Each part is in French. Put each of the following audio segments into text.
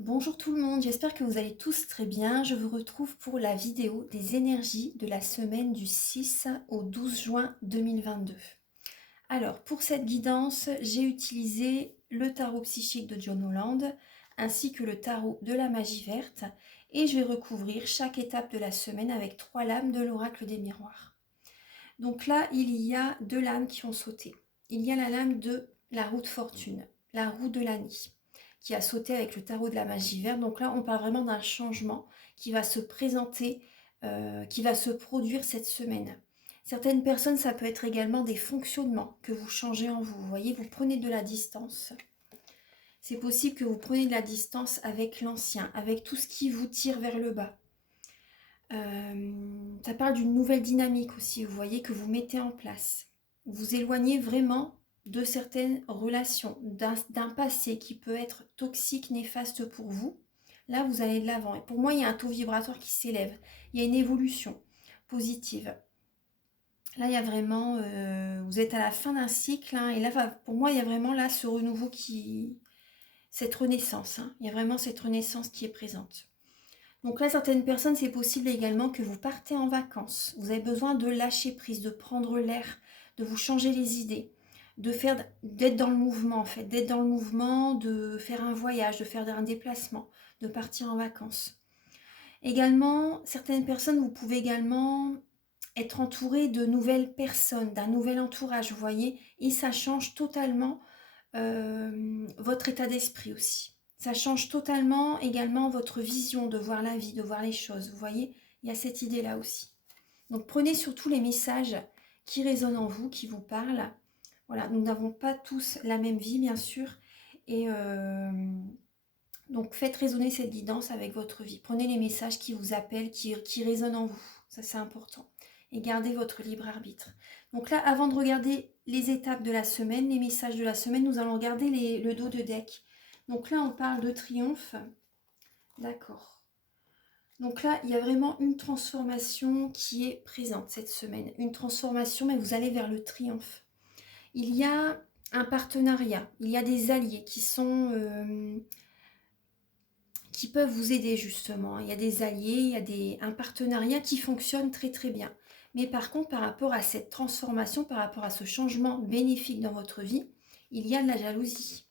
Bonjour tout le monde, j'espère que vous allez tous très bien. Je vous retrouve pour la vidéo des énergies de la semaine du 6 au 12 juin 2022. Alors, pour cette guidance, j'ai utilisé le tarot psychique de John Holland ainsi que le tarot de la magie verte et je vais recouvrir chaque étape de la semaine avec 3 lames de l'oracle des miroirs. Donc là, il y a 2 lames qui ont sauté. Il y a la lame de la roue de fortune, la roue de l'année, qui a sauté avec le tarot de la magie verte. Donc là, on parle vraiment d'un changement qui va se présenter, qui va se produire cette semaine. Certaines personnes, ça peut être également des fonctionnements que vous changez en vous. Vous voyez, vous prenez de la distance. C'est possible que vous preniez de la distance avec l'ancien, avec tout ce qui vous tire vers le bas. Ça parle d'une nouvelle dynamique aussi, vous voyez, que vous mettez en place. Vous éloignez vraiment de certaines relations, d'un passé qui peut être toxique, néfaste pour vous. Là, vous allez de l'avant. Et pour moi, il y a un taux vibratoire qui s'élève. Il y a une évolution positive. Là, il y a vraiment... vous êtes à la fin d'un cycle. Hein, et là, pour moi, il y a vraiment là ce renouveau qui... Cette renaissance. Hein, il y a vraiment cette renaissance qui est présente. Donc là, certaines personnes, c'est possible également que vous partez en vacances. Vous avez besoin de lâcher prise, de prendre l'air, de vous changer les idées, d'être dans le mouvement en fait, d'être dans le mouvement, de faire un voyage, de faire un déplacement, de partir en vacances. Également, certaines personnes, vous pouvez également être entouré de nouvelles personnes, d'un nouvel entourage, vous voyez, et ça change totalement votre état d'esprit aussi. Ça change totalement également votre vision de voir la vie, de voir les choses. Vous voyez, il y a cette idée-là aussi. Donc prenez surtout les messages qui résonnent en vous, qui vous parlent. Voilà, nous n'avons pas tous la même vie, bien sûr. Et donc faites résonner cette guidance avec votre vie. Prenez les messages qui vous appellent, qui résonnent en vous. Ça, c'est important. Et gardez votre libre arbitre. Donc là, avant de regarder les étapes de la semaine, les messages de la semaine, nous allons regarder le dos de deck. Donc là, on parle de triomphe. D'accord. Donc là, il y a vraiment une transformation qui est présente cette semaine. Une transformation, mais vous allez vers le triomphe. Il y a un partenariat, il y a des alliés qui peuvent vous aider justement. Il y a des alliés, il y a un partenariat qui fonctionne très très bien. Mais par contre, par rapport à cette transformation, par rapport à ce changement bénéfique dans votre vie, il y a de la jalousie.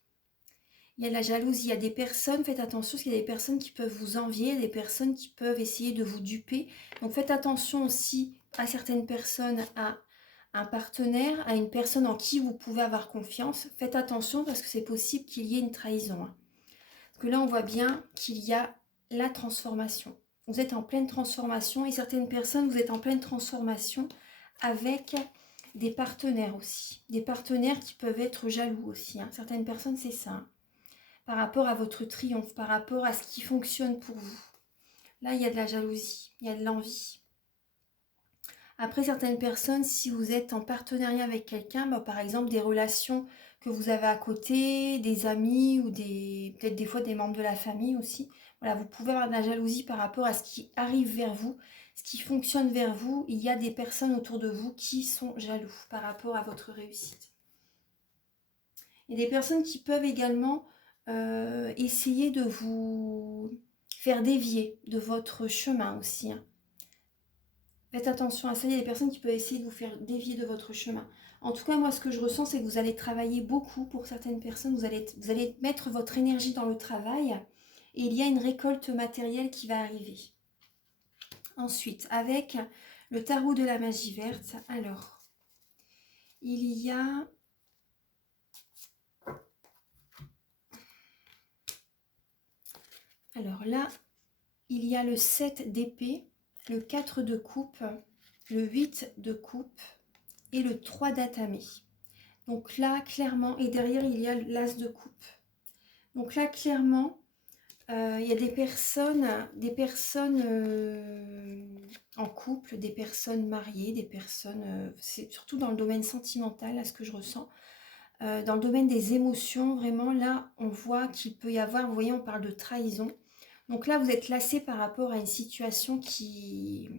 Il y a de la jalousie, il y a des personnes, faites attention, parce qu'il y a des personnes qui peuvent vous envier, des personnes qui peuvent essayer de vous duper. Donc faites attention aussi à certaines personnes, à un partenaire, à une personne en qui vous pouvez avoir confiance. Faites attention parce que c'est possible qu'il y ait une trahison. Hein. Parce que là, on voit bien qu'il y a la transformation. Vous êtes en pleine transformation et certaines personnes, vous êtes en pleine transformation avec des partenaires aussi. Des partenaires qui peuvent être jaloux aussi. Hein. Certaines personnes, c'est ça. Hein. Par rapport à votre triomphe, par rapport à ce qui fonctionne pour vous. Là, il y a de la jalousie, il y a de l'envie. Après, certaines personnes, si vous êtes en partenariat avec quelqu'un, par exemple des relations que vous avez à côté, des amis ou peut-être des fois des membres de la famille aussi, voilà, vous pouvez avoir de la jalousie par rapport à ce qui arrive vers vous, ce qui fonctionne vers vous. Il y a des personnes autour de vous qui sont jaloux par rapport à votre réussite. Il y a des personnes qui peuvent également essayer de vous faire dévier de votre chemin aussi. Hein. Faites attention à ça, il y a des personnes qui peuvent essayer de vous faire dévier de votre chemin. En tout cas, moi, ce que je ressens, c'est que vous allez travailler beaucoup pour certaines personnes. Vous allez mettre votre énergie dans le travail et il y a une récolte matérielle qui va arriver. Ensuite, avec le tarot de la magie verte, alors, il y a... Alors là, il y a le 7 d'épée, le 4 de coupe, le 8 de coupe et le 3 d'atamé. Donc là, clairement, et derrière, il y a l'as de coupe. Donc là, clairement, il y a des personnes en couple, des personnes mariées, des personnes, c'est surtout dans le domaine sentimental, là, ce que je ressens. Dans le domaine des émotions, vraiment, là, on voit qu'il peut y avoir, vous voyez, on parle de trahison. Donc là, vous êtes lassé par rapport à une situation qui...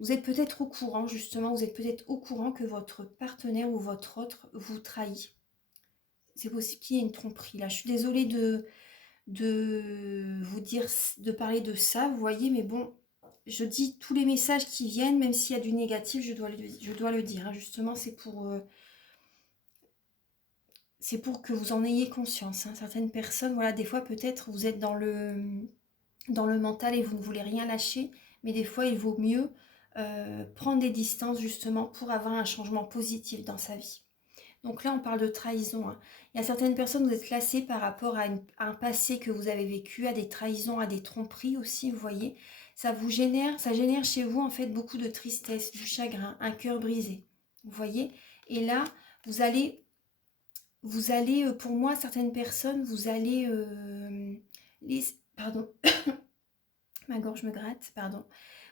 Vous êtes peut-être au courant, justement, vous êtes peut-être au courant que votre partenaire ou votre autre vous trahit. C'est possible qu'il y ait une tromperie. Là, je suis désolée de vous dire, de parler de ça, vous voyez, mais bon, je dis tous les messages qui viennent, même s'il y a du négatif, je dois le dire, hein. Justement, c'est pour que vous en ayez conscience, hein. Certaines personnes, voilà, des fois peut-être vous êtes dans le mental et vous ne voulez rien lâcher, mais des fois il vaut mieux prendre des distances justement pour avoir un changement positif dans sa vie. Donc là, on parle de trahison, hein. Il y a certaines personnes, vous êtes classées par rapport à un passé que vous avez vécu, à des trahisons, à des tromperies aussi, vous voyez. Ça génère chez vous en fait beaucoup de tristesse, du chagrin, un cœur brisé, vous voyez. Et là, vous allez, pour moi, certaines personnes, vous allez, pardon, ma gorge me gratte, pardon.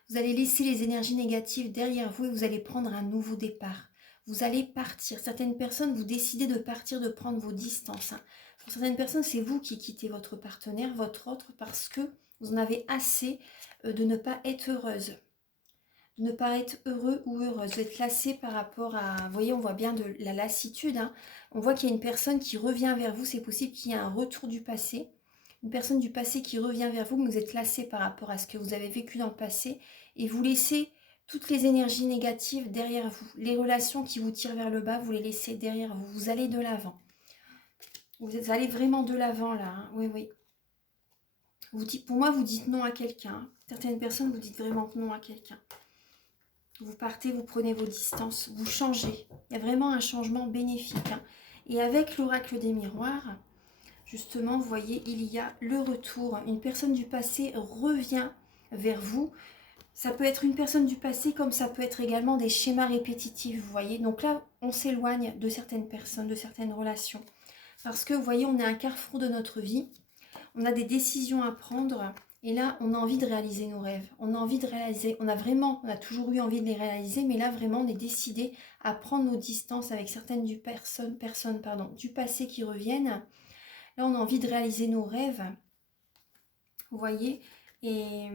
Vous allez laisser les énergies négatives derrière vous et vous allez prendre un nouveau départ. Vous allez partir. Certaines personnes, vous décidez de partir, de prendre vos distances, hein. Pour certaines personnes, c'est vous qui quittez votre partenaire, votre autre, parce que vous en avez assez de ne pas être heureuse, de ne pas être heureux ou heureuse, d'être classé par rapport à... Vous voyez, on voit bien de la lassitude, hein. On voit qu'il y a une personne qui revient vers vous, c'est possible qu'il y ait un retour du passé. Une personne du passé qui revient vers vous, mais vous êtes lassé par rapport à ce que vous avez vécu dans le passé et vous laissez toutes les énergies négatives derrière vous. Les relations qui vous tirent vers le bas, vous les laissez derrière vous. Vous allez de l'avant. Vous allez vraiment de l'avant là, hein. Oui, oui. Pour moi, vous dites non à quelqu'un. Certaines personnes, vous dites vraiment non à quelqu'un. Vous partez, vous prenez vos distances, vous changez. Il y a vraiment un changement bénéfique, hein. Et avec l'oracle des miroirs, justement, vous voyez, il y a le retour. Une personne du passé revient vers vous. Ça peut être une personne du passé comme ça peut être également des schémas répétitifs, vous voyez. Donc là, on s'éloigne de certaines personnes, de certaines relations. Parce que, vous voyez, on est à un carrefour de notre vie. On a des décisions à prendre. Et là, on a envie de réaliser nos rêves. On a envie de réaliser, on a toujours eu envie de les réaliser, mais là, vraiment, on est décidé à prendre nos distances avec certaines personnes du passé qui reviennent. Là, on a envie de réaliser nos rêves, vous voyez. Et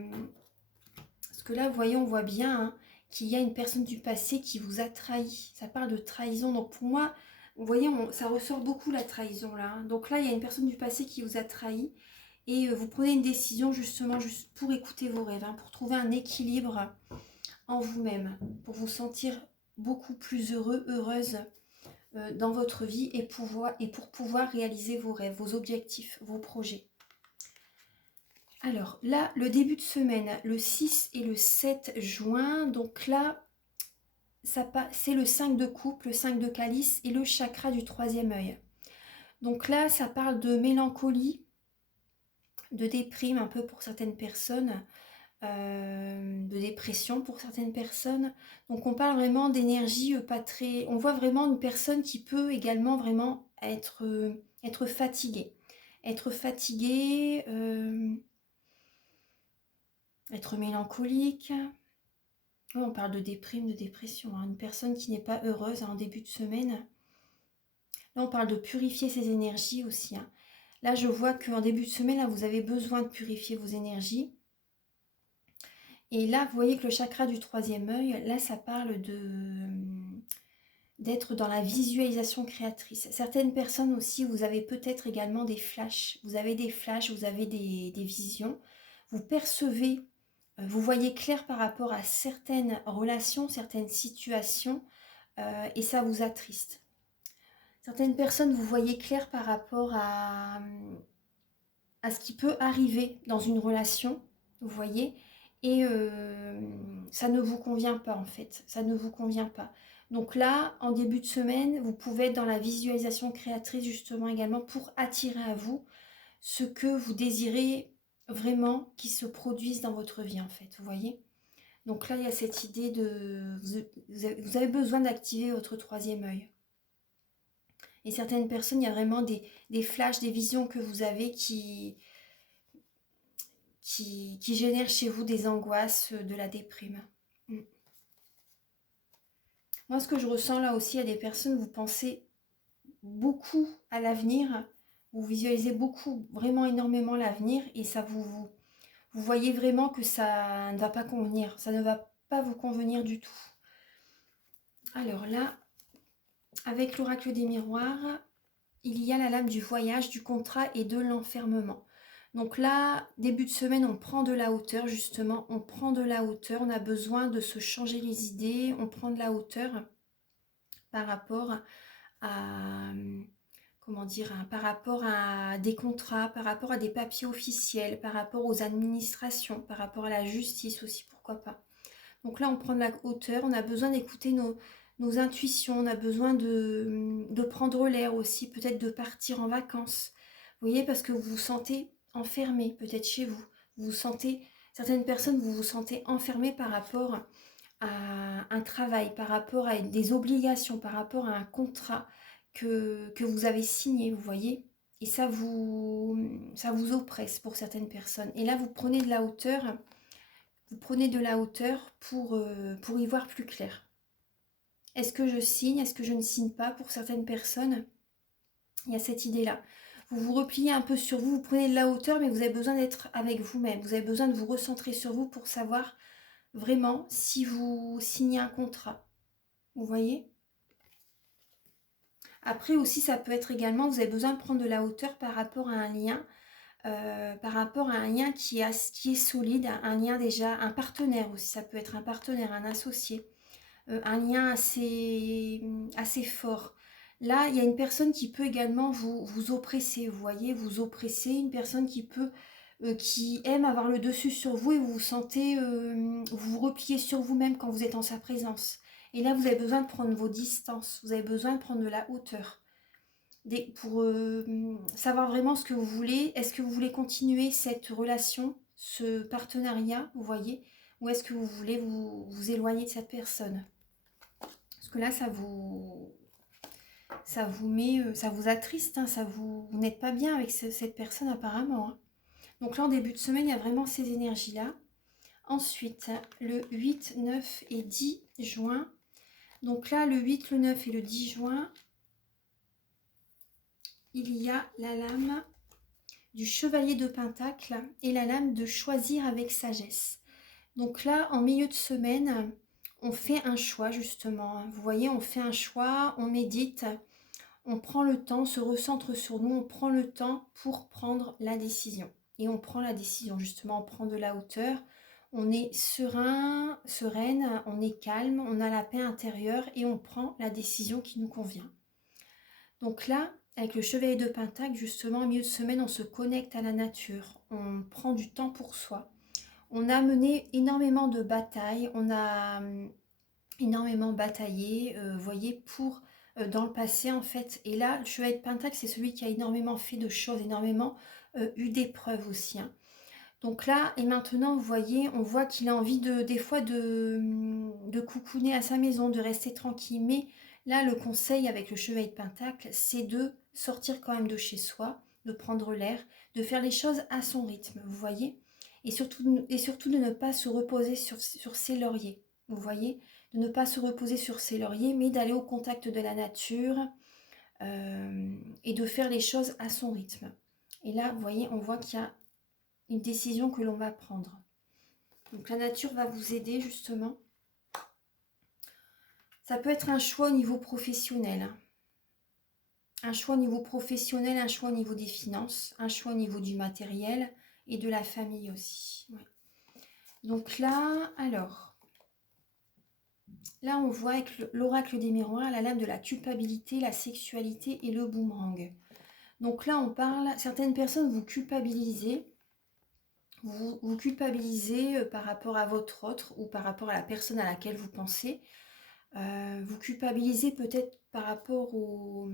parce que là, vous voyez, on voit bien, hein, qu'il y a une personne du passé qui vous a trahi. Ça parle de trahison. Donc pour moi, vous voyez, ça ressort beaucoup la trahison là, hein. Donc là, il y a une personne du passé qui vous a trahi. Et vous prenez une décision justement juste pour écouter vos rêves, hein, pour trouver un équilibre en vous-même, pour vous sentir beaucoup plus heureux, heureuse dans votre vie et pour pouvoir réaliser vos rêves, vos objectifs, vos projets. Alors là, le début de semaine, le 6 et le 7 juin, donc là, c'est le 5 de coupe, le 5 de calice et le chakra du troisième œil. Donc là, ça parle de mélancolie, de déprime un peu pour certaines personnes, de dépression pour certaines personnes. Donc on parle vraiment d'énergie pas très... On voit vraiment une personne qui peut également vraiment être fatiguée. Être fatiguée, être mélancolique. On parle de déprime, de dépression, hein. Une personne qui n'est pas heureuse en début de semaine. Là, on parle de purifier ses énergies aussi, hein. Là, je vois qu'en début de semaine, là, vous avez besoin de purifier vos énergies. Et là, vous voyez que le chakra du troisième œil, là, ça parle d'être dans la visualisation créatrice. Certaines personnes aussi, vous avez peut-être également des flashs. Vous avez des flashs, vous avez des visions. Vous percevez, vous voyez clair par rapport à certaines relations, certaines situations, et ça vous attriste. Certaines personnes, vous voyez clair par rapport à ce qui peut arriver dans une relation, vous voyez, et ça ne vous convient pas en fait, ça ne vous convient pas. Donc là, en début de semaine, vous pouvez être dans la visualisation créatrice justement également pour attirer à vous ce que vous désirez vraiment qui se produise dans votre vie en fait, vous voyez. Donc là, il y a cette idée de... Vous avez besoin d'activer votre troisième œil. Et certaines personnes, il y a vraiment des flashs, des visions que vous avez qui génèrent chez vous des angoisses, de la déprime. Moi, ce que je ressens là aussi, il y a des personnes, vous pensez beaucoup à l'avenir, vous visualisez beaucoup, vraiment énormément l'avenir, et ça vous voyez vraiment que ça ne va pas convenir, ça ne va pas vous convenir du tout. Alors là, avec l'oracle des miroirs, il y a la lame du voyage, du contrat et de l'enfermement. Donc là, début de semaine, on prend de la hauteur, justement. On prend de la hauteur. On a besoin de se changer les idées. On prend de la hauteur par rapport à, comment dire, par rapport à des contrats, par rapport à des papiers officiels, par rapport aux administrations, par rapport à la justice aussi, pourquoi pas. Donc là, on prend de la hauteur. On a besoin d'écouter nos intuitions. On a besoin de prendre l'air aussi, peut-être de partir en vacances. Vous voyez, parce que vous vous sentez enfermé, peut-être chez vous. Vous vous sentez, certaines personnes, vous vous sentez enfermé par rapport à un travail, par rapport à des obligations, par rapport à un contrat que vous avez signé, vous voyez. Et ça vous oppresse pour certaines personnes. Et là, vous prenez de la hauteur pour y voir plus clair. Est-ce que je signe? Est-ce que je ne signe pas? Pour certaines personnes, il y a cette idée-là. Vous vous repliez un peu sur vous, vous prenez de la hauteur, mais vous avez besoin d'être avec vous-même. Vous avez besoin de vous recentrer sur vous pour savoir vraiment si vous signez un contrat. Vous voyez? Après aussi, ça peut être également, vous avez besoin de prendre de la hauteur par rapport à un lien, qui est solide, un lien déjà, un partenaire aussi, ça peut être un partenaire, un associé, un lien assez fort. Là, il y a une personne qui peut également vous oppresser, vous voyez, vous oppresser, une personne qui aime avoir le dessus sur vous et vous vous sentez, vous vous repliez sur vous-même quand vous êtes en sa présence. Et là, vous avez besoin de prendre vos distances, vous avez besoin de prendre de la hauteur pour savoir vraiment ce que vous voulez. Est-ce que vous voulez continuer cette relation, ce partenariat, vous voyez, ou est-ce que vous voulez vous éloigner de cette personne? Parce que là, ça vous attriste, hein, vous n'êtes pas bien avec cette personne apparemment, hein. Donc là, en début de semaine, il y a vraiment ces énergies-là. Ensuite, le 8, 9 et 10 juin. Donc là, le 8, le 9 et le 10 juin, il y a la lame du chevalier de Pentacle et la lame de choisir avec sagesse. Donc là, en milieu de semaine, on fait un choix justement. Vous voyez, on fait un choix, on médite, on prend le temps, on se recentre sur nous, on prend le temps pour prendre la décision. Et on prend la décision, justement, on prend de la hauteur, on est serein, sereine, on est calme, on a la paix intérieure et on prend la décision qui nous convient. Donc là, avec le chevalier de Pentacle, justement, en milieu de semaine, on se connecte à la nature, on prend du temps pour soi. On a mené énormément de batailles, on a énormément bataillé, vous voyez, dans le passé en fait. Et là, le chevalier de Pentacle, c'est celui qui a énormément fait de choses, énormément eu d'épreuves aussi, hein. Donc là, et maintenant, vous voyez, on voit qu'il a envie des fois de coucouner à sa maison, de rester tranquille. Mais là, le conseil avec le chevalier de Pentacle, c'est de sortir quand même de chez soi, de prendre l'air, de faire les choses à son rythme, vous voyez. Et surtout de ne pas se reposer sur ses lauriers, vous voyez. De ne pas se reposer sur ses lauriers, mais d'aller au contact de la nature et de faire les choses à son rythme. Et là, vous voyez, on voit qu'il y a une décision que l'on va prendre. Donc la nature va vous aider justement. Ça peut être un choix au niveau professionnel, hein. Un choix au niveau professionnel, un choix au niveau des finances, un choix au niveau du matériel et de la famille aussi. Ouais. Donc là, alors, là on voit avec l'oracle des miroirs, la lame de la culpabilité, la sexualité et le boomerang. Donc là on parle, certaines personnes vous culpabilisez. Vous culpabilisez par rapport à votre autre ou par rapport à la personne à laquelle vous pensez. Vous culpabilisez peut-être par rapport au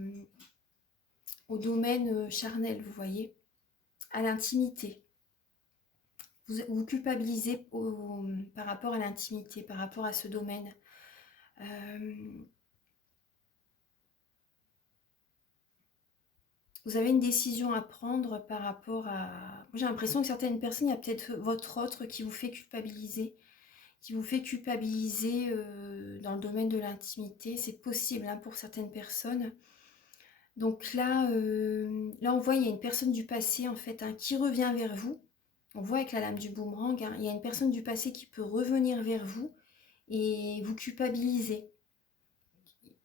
domaine charnel, vous voyez, à l'intimité. Vous culpabilisez par rapport à l'intimité, par rapport à ce domaine. Vous avez une décision à prendre par rapport à... J'ai l'impression que certaines personnes, il y a peut-être votre autre qui vous fait culpabiliser. Dans le domaine de l'intimité. C'est possible, hein, pour certaines personnes. Donc là, on voit, il y a une personne du passé, en fait, hein, qui revient vers vous. On voit avec la lame du boomerang, hein, il y a une personne du passé qui peut revenir vers vous et vous culpabiliser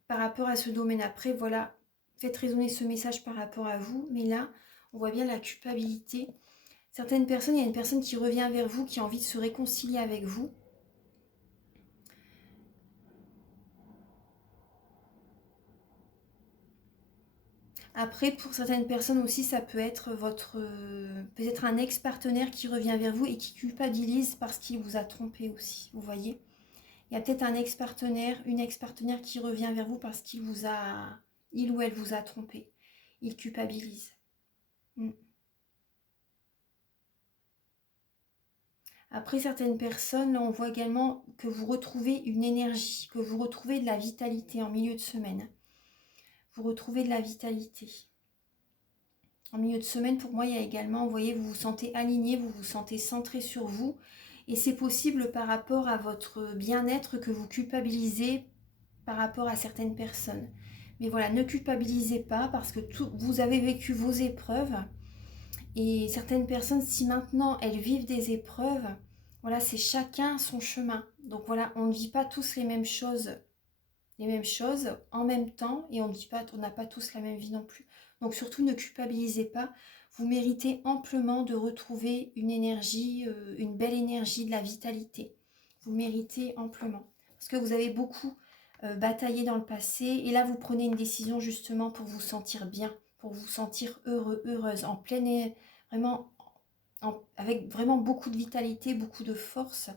par rapport à ce domaine. Après, voilà, faites résonner ce message par rapport à vous. Mais là, on voit bien la culpabilité. Certaines personnes, il y a une personne qui revient vers vous, qui a envie de se réconcilier avec vous. Après, pour certaines personnes aussi, ça peut être peut-être un ex-partenaire qui revient vers vous et qui culpabilise parce qu'il vous a trompé aussi, vous voyez. Il y a peut-être un ex-partenaire, une ex-partenaire qui revient vers vous parce il ou elle vous a trompé. Il culpabilise. Mm. Après, certaines personnes, on voit également que vous retrouvez une énergie, que vous retrouvez de la vitalité en milieu de semaine. Vous retrouvez de la vitalité. En milieu de semaine, pour moi, il y a également, vous voyez, vous vous sentez aligné, vous vous sentez centré sur vous. Et c'est possible par rapport à votre bien-être que vous culpabilisez par rapport à certaines personnes. Mais voilà, ne culpabilisez pas parce que vous avez vécu vos épreuves. Et certaines personnes, si maintenant elles vivent des épreuves, voilà, c'est chacun son chemin. Donc voilà, on ne vit pas tous les mêmes choses en même temps et on n'a pas tous la même vie non plus. Donc surtout ne culpabilisez pas, vous méritez amplement de retrouver une énergie, une belle énergie, de la vitalité. Vous méritez amplement parce que vous avez beaucoup bataillé dans le passé et là vous prenez une décision justement pour vous sentir bien, pour vous sentir heureux, heureuse, en pleine, vraiment, avec vraiment beaucoup de vitalité, beaucoup de force.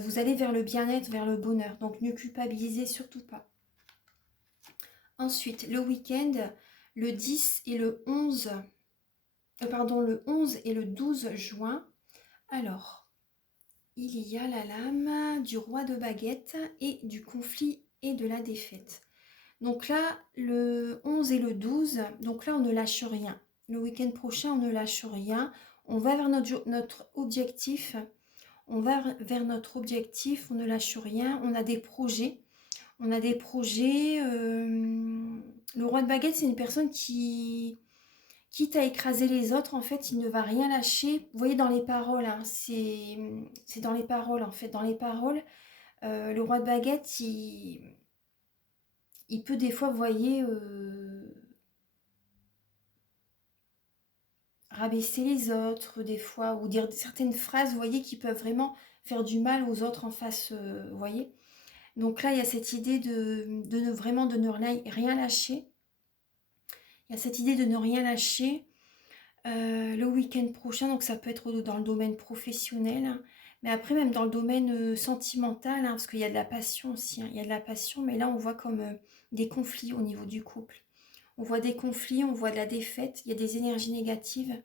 Vous allez vers le bien-être, vers le bonheur. Donc ne culpabilisez surtout pas. Ensuite, le week-end, le 10 et le 11, le 11 et le 12 juin. Alors, il y a la lame du roi de baguette et du conflit et de la défaite. Donc là, le 11 et le 12, donc là, on ne lâche rien. Le week-end prochain, on ne lâche rien. On va vers notre objectif. On va vers notre objectif, on ne lâche rien. On a des projets. On a des projets. Le roi de baguette, c'est une personne qui, quitte à écraser les autres, en fait, il ne va rien lâcher. Vous voyez dans les paroles, hein, c'est dans les paroles, en fait. Dans les paroles, le roi de baguette, il peut des fois, vous voyez, rabaisser les autres, des fois, ou dire certaines phrases, vous voyez, qui peuvent vraiment faire du mal aux autres en face, vous voyez. Donc là, il y a cette idée de ne rien lâcher. Il y a cette idée de ne rien lâcher le week-end prochain, donc ça peut être dans le domaine professionnel, hein, mais après même dans le domaine sentimental, hein, parce qu'il y a de la passion aussi, hein, il y a de la passion, mais là on voit comme des conflits au niveau du couple. On voit des conflits, on voit de la défaite, il y a des énergies négatives.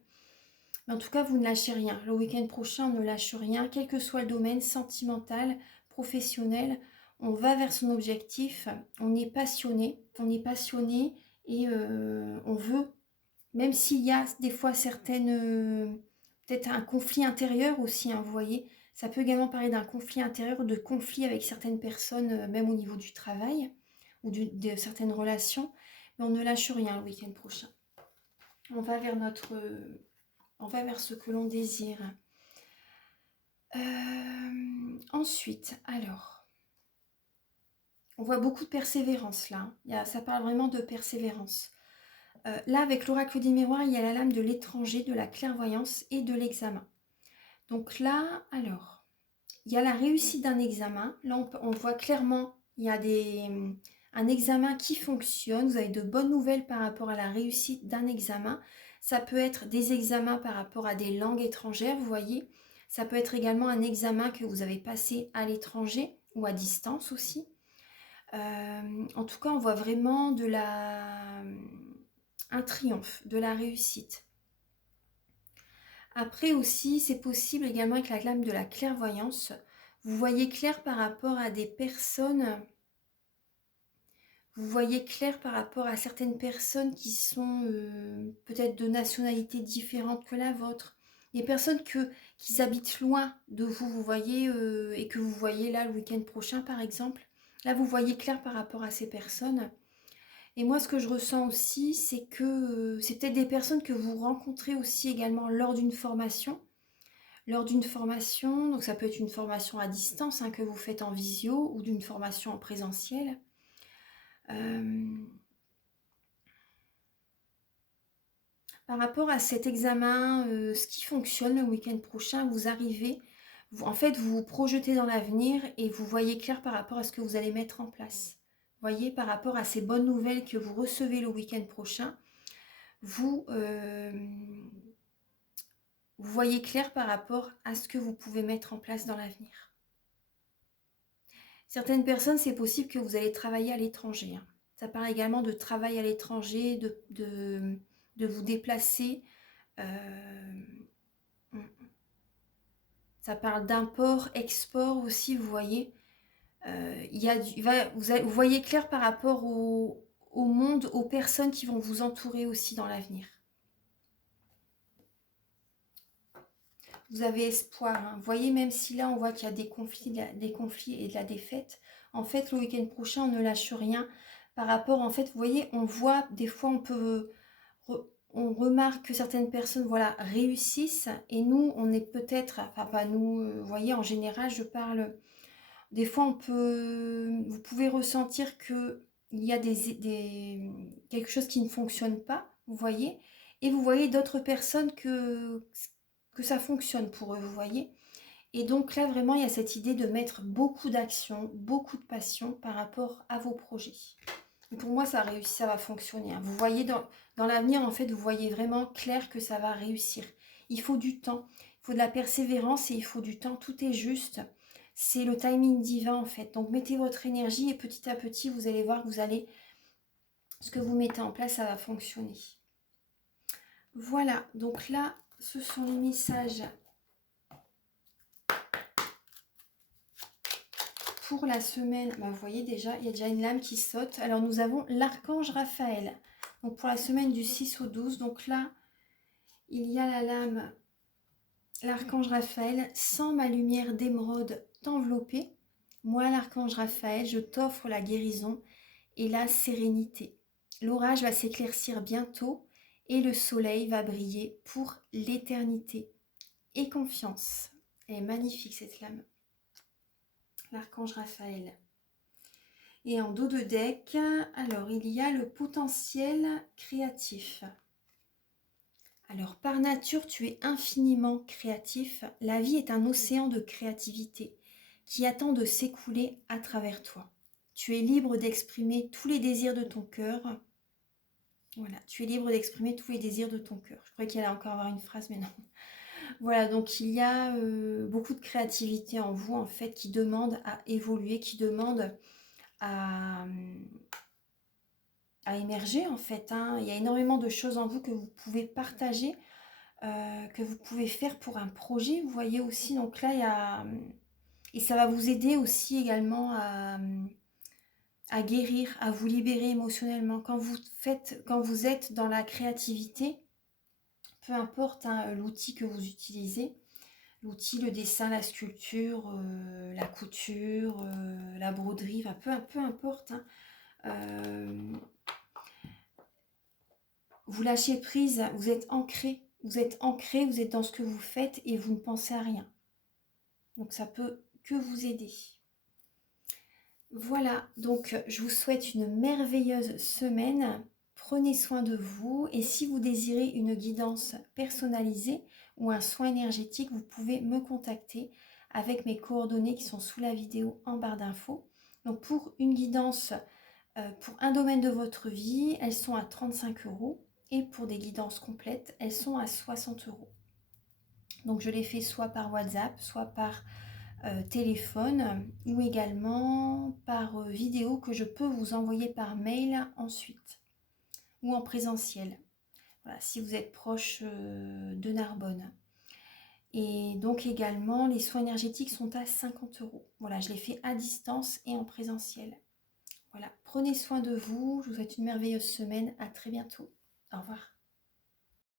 Mais en tout cas, vous ne lâchez rien. Le week-end prochain, on ne lâche rien, quel que soit le domaine sentimental, professionnel. On va vers son objectif, on est passionné et on veut, même s'il y a des fois peut-être un conflit intérieur aussi, hein, vous voyez. Ça peut également parler d'un conflit intérieur, de conflit avec certaines personnes, même au niveau du travail ou de certaines relations. Mais on ne lâche rien le week-end prochain. On va vers on va vers ce que l'on désire. Ensuite, alors, on voit beaucoup de persévérance là. Ça parle vraiment de persévérance. Là, avec l'oracle des miroirs, il y a la lame de l'étranger, de la clairvoyance et de l'examen. Donc là, alors, il y a la réussite d'un examen. Là, on voit clairement, il y a un examen qui fonctionne. Vous avez de bonnes nouvelles par rapport à la réussite d'un examen. Ça peut être des examens par rapport à des langues étrangères, vous voyez. Ça peut être également un examen que vous avez passé à l'étranger ou à distance aussi. En tout cas, on voit vraiment un triomphe, de la réussite. Après aussi, c'est possible également avec la lame de la clairvoyance. Vous voyez clair par rapport à des personnes, vous voyez clair par rapport à certaines personnes qui sont peut-être de nationalités différentes que la vôtre. Des personnes qui habitent loin de vous, vous voyez, et que vous voyez là le week-end prochain par exemple. Là, vous voyez clair par rapport à ces personnes. Et moi, ce que je ressens aussi, c'est que c'est peut-être des personnes que vous rencontrez aussi également lors d'une formation. Lors d'une formation, donc ça peut être une formation à distance hein, que vous faites en visio ou d'une formation en présentiel. Par rapport à cet examen, ce qui fonctionne le week-end prochain, vous arrivez, en fait, vous vous projetez dans l'avenir et vous voyez clair par rapport à ce que vous allez mettre en place. Vous voyez, par rapport à ces bonnes nouvelles que vous recevez le week-end prochain, vous, vous voyez clair par rapport à ce que vous pouvez mettre en place dans l'avenir. Certaines personnes, c'est possible que vous allez travailler à l'étranger, hein. Ça parle également de travail à l'étranger, de vous déplacer. euh, Ça parle d'import, export aussi, vous voyez. Vous voyez clair par rapport au monde, aux personnes qui vont vous entourer aussi dans l'avenir. Vous avez espoir, hein. Vous voyez, même si là, on voit qu'il y a des conflits et de la défaite, en fait, le week-end prochain, on ne lâche rien par rapport, en fait, vous voyez, on voit, des fois, on remarque que certaines personnes, voilà, réussissent et nous, on est peut-être, enfin, pas nous, vous voyez, en général, je parle. Des fois, vous pouvez ressentir que il y a quelque chose qui ne fonctionne pas, vous voyez, et vous voyez d'autres personnes que ça fonctionne pour eux, vous voyez. Et donc là, vraiment, il y a cette idée de mettre beaucoup d'action, beaucoup de passion par rapport à vos projets. Et pour moi, ça a réussi, ça va fonctionner, hein. Vous voyez dans l'avenir, en fait, vous voyez vraiment clair que ça va réussir. Il faut du temps, il faut de la persévérance et il faut du temps, tout est juste. C'est le timing divin en fait. Donc mettez votre énergie et petit à petit, vous allez voir que ce que vous mettez en place, ça va fonctionner. Voilà, donc là, ce sont les messages pour la semaine. Bah, vous voyez déjà, il y a déjà une lame qui saute. Alors nous avons l'archange Raphaël. Donc pour la semaine du 6 au 12, donc là, il y a la lame, l'archange Raphaël, sans ma lumière d'émeraude t'envelopper. Moi, l'archange Raphaël, je t'offre la guérison et la sérénité. L'orage va s'éclaircir bientôt et le soleil va briller pour l'éternité. Et confiance. Elle est magnifique cette lame. L'archange Raphaël. Et en dos de deck, alors il y a le potentiel créatif. Alors par nature, tu es infiniment créatif. La vie est un océan de créativité qui attend de s'écouler à travers toi. Tu es libre d'exprimer tous les désirs de ton cœur. Voilà, tu es libre d'exprimer tous les désirs de ton cœur. Je croyais qu'il allait encore avoir une phrase, mais non. Voilà, donc il y a beaucoup de créativité en vous, en fait, qui demande à évoluer, qui demande à, à émerger, en fait, hein. Il y a énormément de choses en vous que vous pouvez partager, que vous pouvez faire pour un projet, vous voyez aussi. Donc là, il y a... Et ça va vous aider aussi également à guérir, à vous libérer émotionnellement. Quand vous êtes dans la créativité, peu importe hein, l'outil que vous utilisez, l'outil, le dessin, la sculpture, la couture, la broderie, enfin, peu importe, hein, vous lâchez prise, vous êtes ancré, vous êtes dans ce que vous faites et vous ne pensez à rien. Donc ça peut que vous aider. Voilà, donc je vous souhaite une merveilleuse semaine. Prenez soin de vous et si vous désirez une guidance personnalisée ou un soin énergétique, vous pouvez me contacter avec mes coordonnées qui sont sous la vidéo en barre d'infos. Donc pour une guidance pour un domaine de votre vie, elles sont à 35 € et pour des guidances complètes, elles sont à 60 €. Donc je les fais soit par WhatsApp, soit par téléphone ou également par vidéo que je peux vous envoyer par mail ensuite ou en présentiel. Voilà, si vous êtes proche de Narbonne. Et donc également, les soins énergétiques sont à 50 €. Voilà, je les fais à distance et en présentiel. Voilà, prenez soin de vous. Je vous souhaite une merveilleuse semaine. À très bientôt. Au revoir.